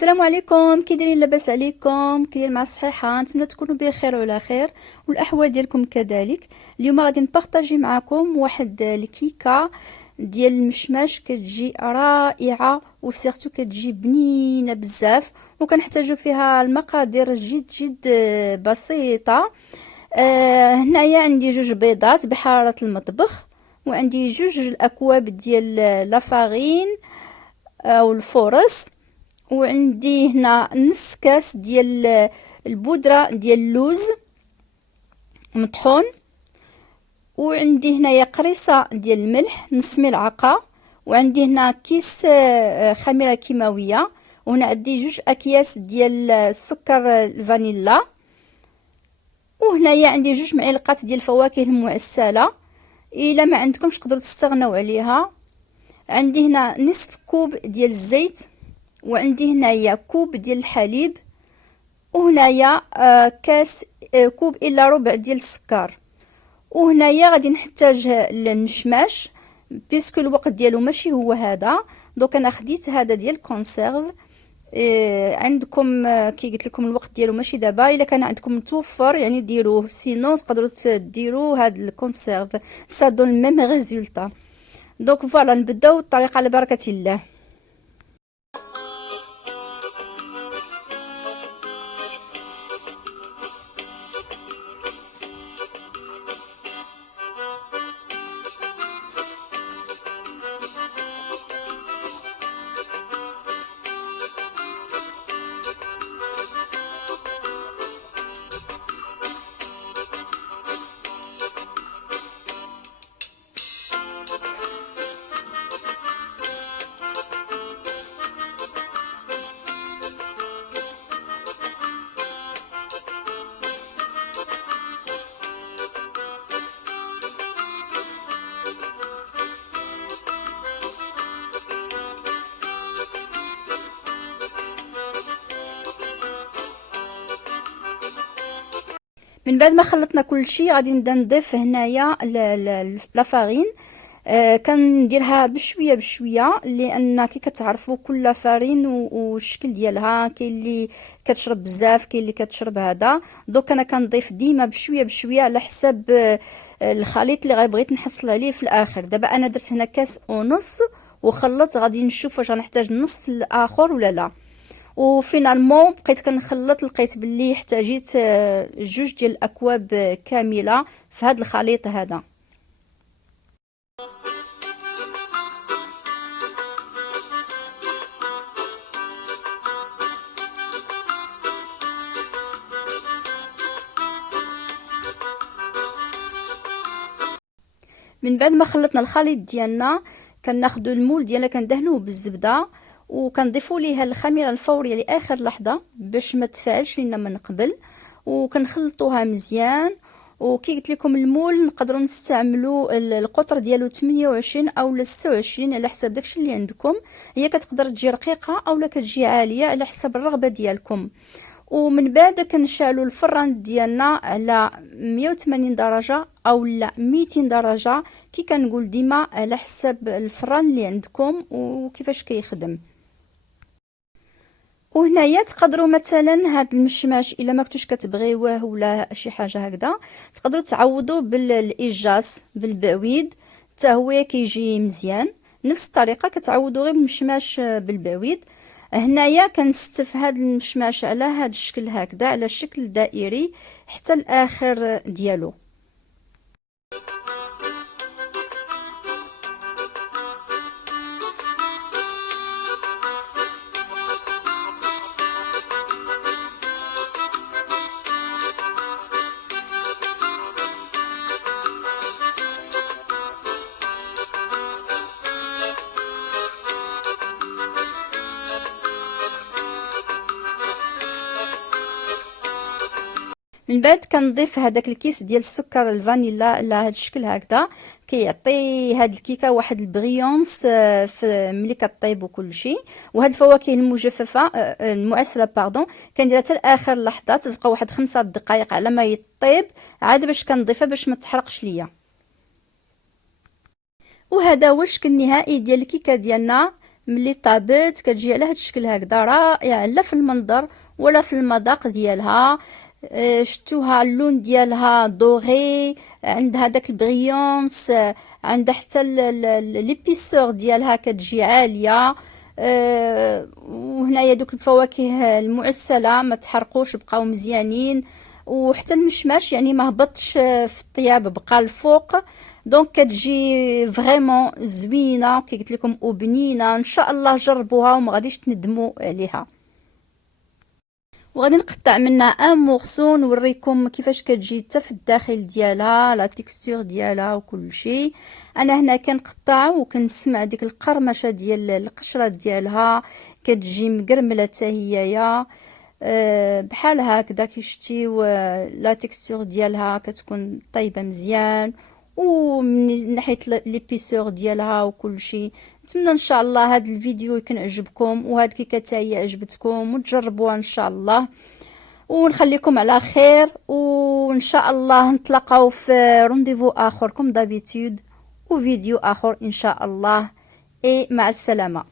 السلام عليكم، كي دايرين؟ لاباس عليكم؟ كي داير مع الصحيحه؟ نتمنى تكونوا بخير وعلى خير والاحوال ديالكم كذلك. اليوم غادي نبارطاجي معكم واحد الكيكه ديال المشماش كتجي رائعه وسيرتو كتجي بنينه بزاف، وكنحتاجو فيها المقادير جد جد بسيطه. هنايا عندي جوج بيضات بحراره المطبخ، وعندي جوج الاكواب ديال لافارين او الفورص، وعندي هنا نص كاس ديال البودره ديال اللوز مطحون، وعندي هنايا قريصه ديال الملح نص ملعقه، وعندي هنا كيس خميره كيماويه، وهنا عندي جوج اكياس ديال السكر الفانيلا، وهنايا عندي جوج معلقات ديال الفواكه المعسله. الا ما عندكمش تقدروا تستغنوا عليها. عندي هنا نصف كوب ديال الزيت، وعندي هنايا كوب ديال الحليب، وهنايا كاس كوب الا ربع ديال السكر. وهنايا غادي نحتاج المشماش بيسكو الوقت ديالو ماشي هو هذا، دوك انا خديت هذا ديال كونسيرف. عندكم كي قلت لكم الوقت ديالو ماشي دابا، الا كان عندكم متوفر يعني ديروه، سينو تقدروا ديروا هذا الكونسيرف، سا دون ميم ريزولطا. دونك فوالا نبداو الطريقه على بركه الله. من بعد ما خلطنا كل شيء غادي نبدا نضيف هنايا لافارين. كنديرها بشويه بشويه، لان كي كتعرفوا كل لافارين والشكل ديالها، كاين اللي كتشرب بزاف، كاين اللي كتشرب هذا. دوك انا كنضيف ديما بشويه بشويه على حساب الخليط اللي بغيت نحصل عليه في الاخر. دابا انا درت هنا كاس ونص وخلطت، غادي نشوف واش غنحتاج النص الاخر ولا لا. وفينالمون بقيت كنخلط، لقيت باللي احتاجيت جوج ديال الاكواب كامله في هذا الخليط هذا. من بعد ما خلطنا الخليط ديالنا، كناخذوا المول ديالنا كندهنوه بالزبده، وكنضيفوا ليها الخميره الفوريه لاخر لحظه باش ما تفاعلش لينا من قبل، وكنخلطوها مزيان. وكي قلت لكم المول نقدروا نستعملوا القطر ديالو 28 او 26 على حسب داكشي اللي عندكم. هي كتقدر تجي رقيقه او لا كتجي عاليه على حسب الرغبه ديالكم. ومن بعد كنشعلوا الفران ديالنا على 180 درجه او لا 200 درجه، كي كنقول ديما على حسب الفران اللي عندكم وكيفاش كيخدم. وهنايا تقدروا مثلا هاد المشماش الا ما كنتوش كتبغيوه ولا شي حاجه هكذا، تقدروا تعوضوا بالاجاص بالبعويد، حتى هو كيجي مزيان. نفس الطريقه كتعوضوا غير المشماش بالبعويد. هنايا كنستف هاد المشماش على هاد الشكل هكذا، على شكل دائري حتى الاخر ديالو. من بعد كنضيف هذاك الكيس ديال السكر الفانيلا على هذا الشكل هكذا، كيعطي هاد الكيكه واحد البغيونس في ملي كطيب وكل شيء. وهاد الفواكه المجففه المعسله باردون كنديرها حتى لاخر لحظه، تبقى واحد 5 دقائق على ما يطيب عاد باش كنضيفها باش ما تحرقش ليا. وهذا هو الشكل النهائي ديال الكيكه ديالنا ملي طابت كتجي على هاد الشكل هكذا رائعه، لا في المنظر ولا في المذاق ديالها. شتوها اللون ديالها دوغي، عندها داك البريونس، عندها حتى ليبيسور ديالها كتجي عاليه. وهنايا دوك الفواكه المعسله ما تحرقوش، بقاو مزيانين. وحتى المشماش يعني ما هبطش في الطياب، بقى الفوق. دونك كتجي فريمون زوينه كي قلت لكم وبنينه. ان شاء الله جربوها وما غاديش تندموا عليها. وغادي نقطع منها ان مورسو نوريكم كيفاش كتجي حتى في الداخل ديالها، لا تيكستور ديالها وكل شيء. انا هنا كنقطع وكنسمع ديك القرمشه ديال القشره ديالها، كتجي مقرمله حتى هيايا. بحال هكذا كيشتيو لا تيكستور ديالها كتكون طيبه مزيان. ومن ناحيه ليبيسور ديالها وكل شيء. نتمنى ان شاء الله هذا الفيديو يكون عجبكم، وهاد الكيكه هي عجبتكم وتجربوها ان شاء الله. ونخليكم على خير، وان شاء الله نتلاقاو في رونديفو اخر كوم دابيتود، وفيديو اخر ان شاء الله. مع السلامه.